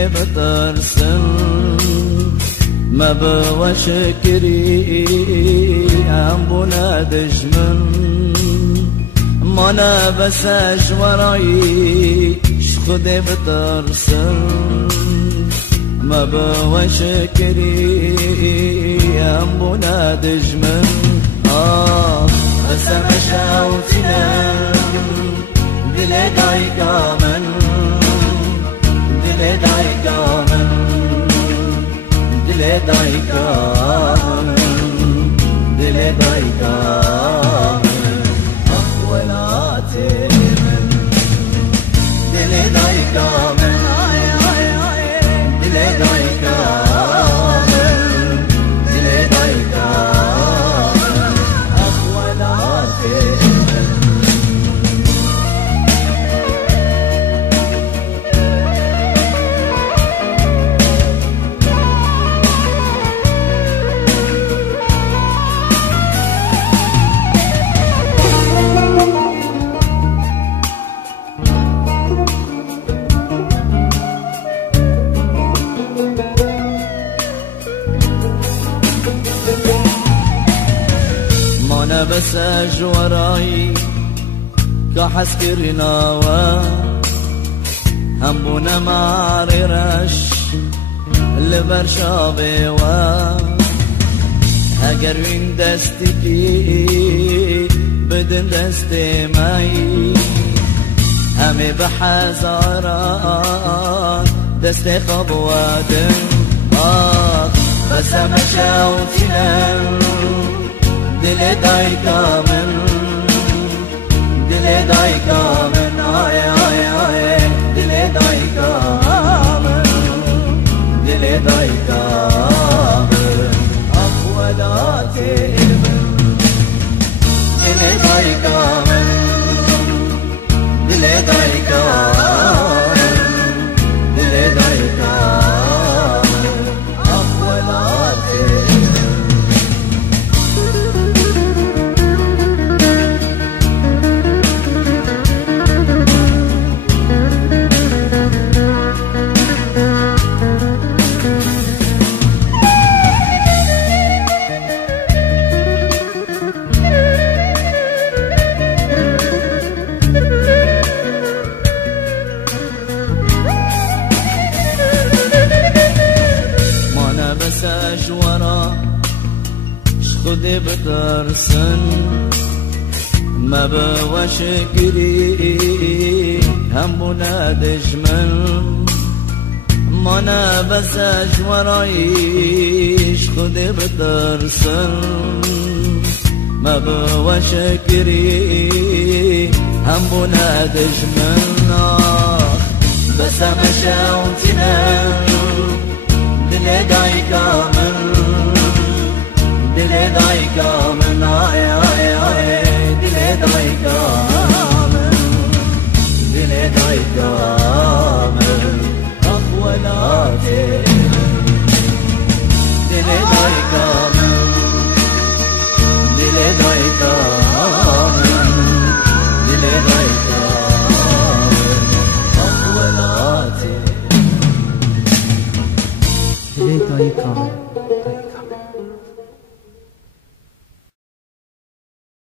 خذي بترسل ما بوشكري أمبونا دجمن مانا بساش وراي خذي بترسل ما بوشكري أمبونا دجمن بس مشاوتنا دلي دايكا من دلي دايكا من دلي دايكا من دلي دايكا من أخولاتي من دلي دايكا من دلي دايكا من دلي دايكا من أخولاتي أنا بس أجوراي كحسكرنا و همبونا معررش لبرشابي و اگر وين دستي بي بدن دستي ماي همي بحزارات دستي خبوادن بس مشاوتنا دلي دايكا من دلي دايكا من آي آي آي دلي دايكا من دلي دايكا من أخولاتي من دلي دايكا من دلي دايكا من دلي دايكا من أخولاتي أجورا خذي بترسن ما بوشكري همبونا دجمن مانا بس أجورايش خذي بترسن ما بوشكري همبونا دجمن بس مشاوتنا دلي دايكا من دلي دايكا من آي آي آي